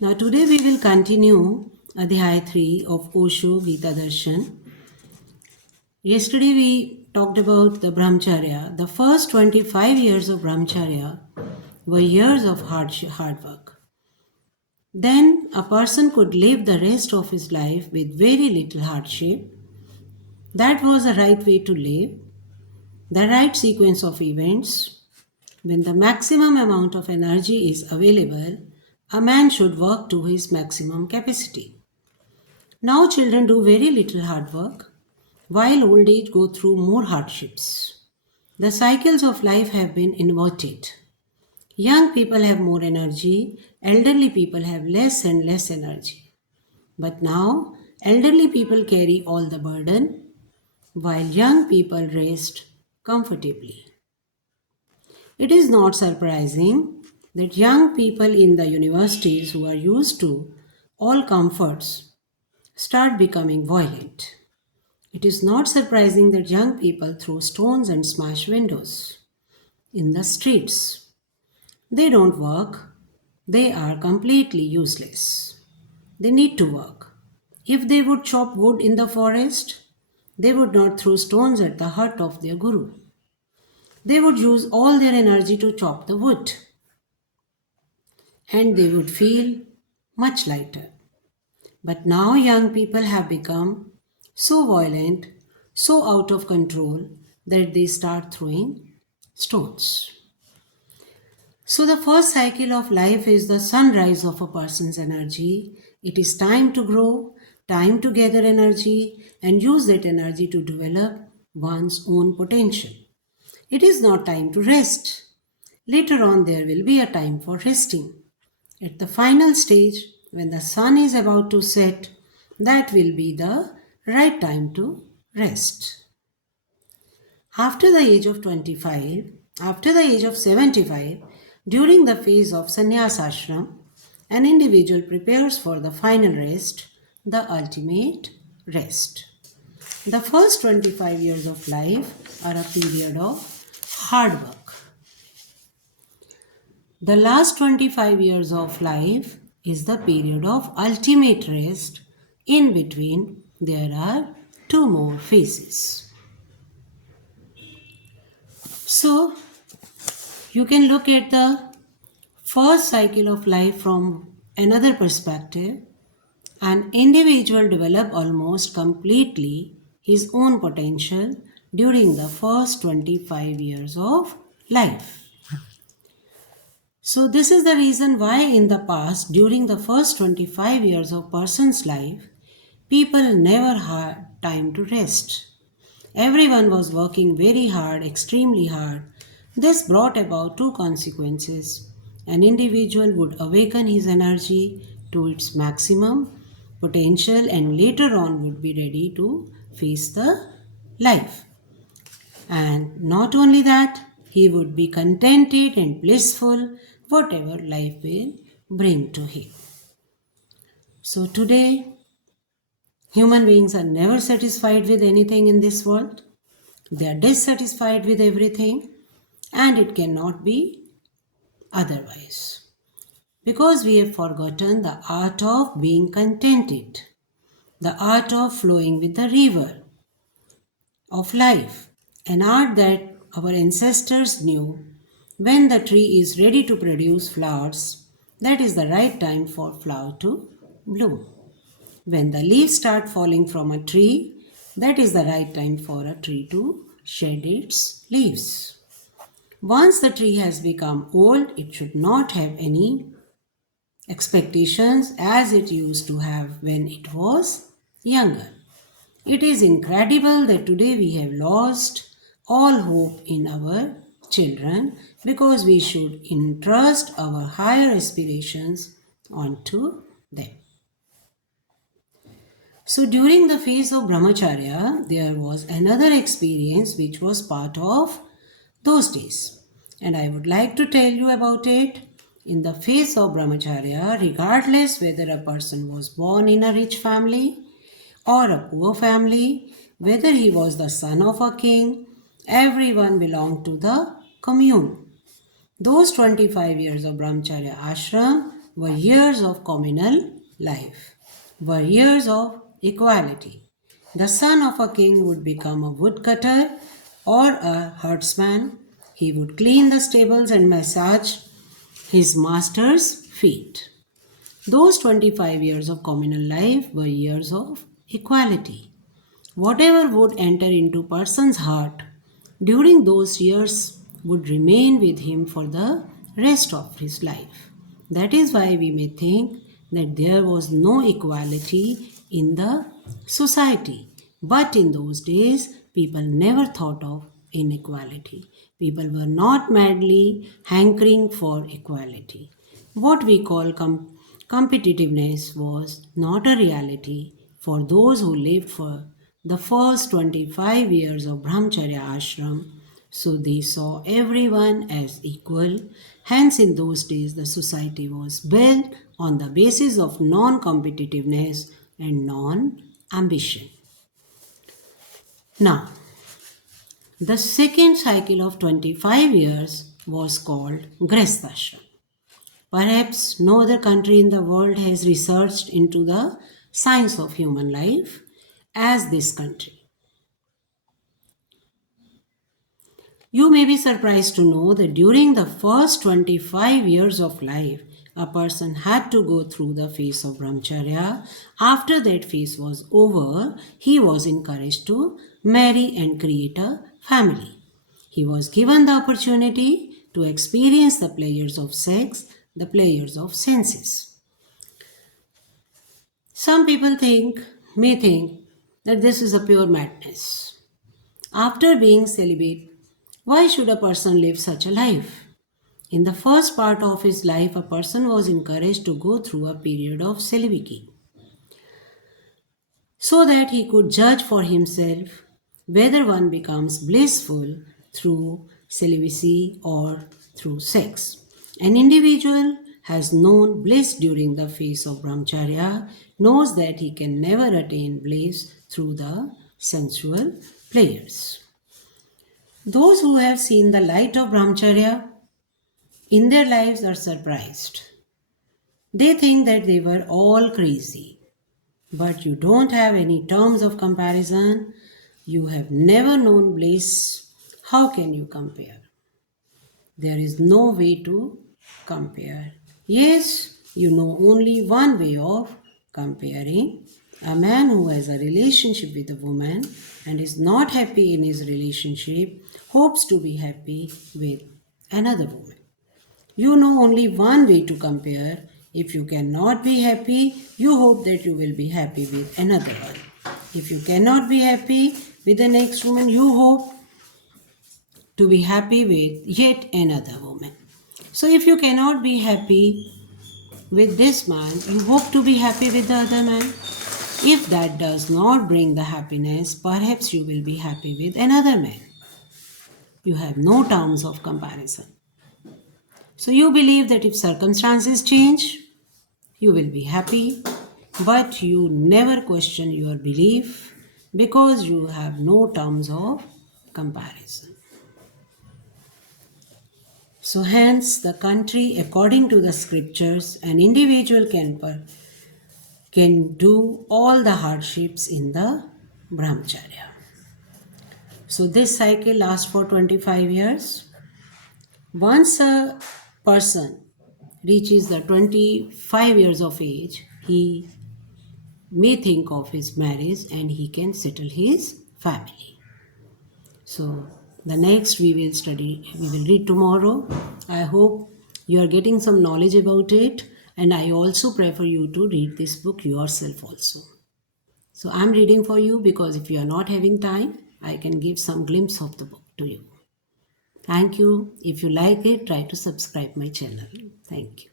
Now, today we will continue Adhyay 3 of Osho Gita Darshan. Yesterday we talked about the Brahmacharya. The first 25 years of Brahmacharya were years of hard work. Then a person could live the rest of his life with very little hardship. That was the right way to live, the right sequence of events. When the maximum amount of energy is available, a man should work to his maximum capacity. Now children do very little hard work, while old age go through more hardships. The cycles of life have been inverted. Young people have more energy, elderly people have less and less energy. But now, elderly people carry all the burden, while young people rest comfortably. It is not surprising that young people in the universities who are used to all comforts start becoming violent. It is not surprising that young people throw stones and smash windows in the streets. They don't work, they are completely useless. They need to work. If they would chop wood in the forest, they would not throw stones at the hut of their guru. They would use all their energy to chop the wood, and they would feel much lighter. But now young people have become so violent, so out of control that they start throwing stones. So, the first cycle of life is the sunrise of a person's energy. It is time to grow, time to gather energy, and use that energy to develop one's own potential. It is not time to rest. Later on, there will be a time for resting. At the final stage, when the sun is about to set, that will be the right time to rest. After the age of 25, after the age of 75, during the phase of sannyas ashram, an individual prepares for the final rest, the ultimate rest. The first 25 years of life are a period of hard work. The last 25 years of life is the period of ultimate rest. In between, there are two more phases. So, you can look at the first cycle of life from another perspective. An individual develops almost completely his own potential during the first 25 years of life. So this is the reason why in the past, during the first 25 years of person's life, people never had time to rest. Everyone was working very hard, extremely hard. This brought about two consequences. An individual would awaken his energy to its maximum potential and later on would be ready to face the life. And not only that, he would be contented and blissful whatever life will bring to him. So today, human beings are never satisfied with anything in this world. They are dissatisfied with everything, and it cannot be otherwise. Because we have forgotten the art of being contented, the art of flowing with the river of life, an art that our ancestors knew. When the tree is ready to produce flowers, that is the right time for flower to bloom. When the leaves start falling from a tree, that is the right time for a tree to shed its leaves. Once the tree has become old, it should not have any expectations as it used to have when it was younger. It is incredible that today we have lost all hope in our children because we should entrust our higher aspirations onto them. So during the phase of Brahmacharya, there was another experience which was part of those days. And I would like to tell you about it. In the phase of Brahmacharya, regardless whether a person was born in a rich family or a poor family, whether he was the son of a king, everyone belonged to the commune. Those 25 years of Brahmacharya ashram were years of communal life, were years of equality. The son of a king would become a woodcutter or a herdsman. He would clean the stables and massage his master's feet. Those 25 years of communal life were years of equality. Whatever would enter into person's heart during those years would remain with him for the rest of his life. That is why we may think that there was no equality in the society. But in those days, people never thought of inequality. People were not madly hankering for equality. What we call competitiveness was not a reality for those who lived for the first 25 years of Brahmacharya ashram, so they saw everyone as equal. Hence, in those days, the society was built on the basis of non competitiveness and non ambition. Now, the second cycle of 25 years was called Grihasthashram. Perhaps no other country in the world has researched into the science of human life as this country. You may be surprised to know that during the first 25 years of life, a person had to go through the phase of brahmacharya. After that phase was over, he was encouraged to marry and create a family. He was given the opportunity to experience the pleasures of sex, the pleasures of senses. Some people may think that this is a pure madness. After being celibate, why should a person live such a life? In the first part of his life, a person was encouraged to go through a period of celibacy so that he could judge for himself whether one becomes blissful through celibacy or through sex. An individual has known bliss during the phase of brahmacharya, knows that he can never attain bliss through the sensual pleasures. Those who have seen the light of brahmacharya in their lives are surprised. They think that they were all crazy. But you don't have any terms of comparison. You have never known bliss. How can you compare? There is no way to compare. Yes, you know only one way of comparing. A man who has a relationship with a woman and is not happy in his relationship hopes to be happy with another woman. You know only one way to compare. If you cannot be happy, you hope that you will be happy with another one. If you cannot be happy with the next woman, you hope to be happy with yet another woman. So if you cannot be happy with this man, you hope to be happy with the other man. If that does not bring the happiness, perhaps you will be happy with another man. You have no terms of comparison. So you believe that if circumstances change, you will be happy, but you never question your belief because you have no terms of comparison. So hence the country, according to the scriptures, an individual can do all the hardships in the brahmacharya. So this cycle lasts for 25 years. Once a person reaches the 25 years of age, he may think of his marriage and he can settle his family. So the next we will read tomorrow. I hope you are getting some knowledge about it, and I also prefer you to read this book yourself also. So I'm reading for you because if you are not having time, I can give some glimpse of the book to you. Thank you. If you like it, try to subscribe my channel. Thank you.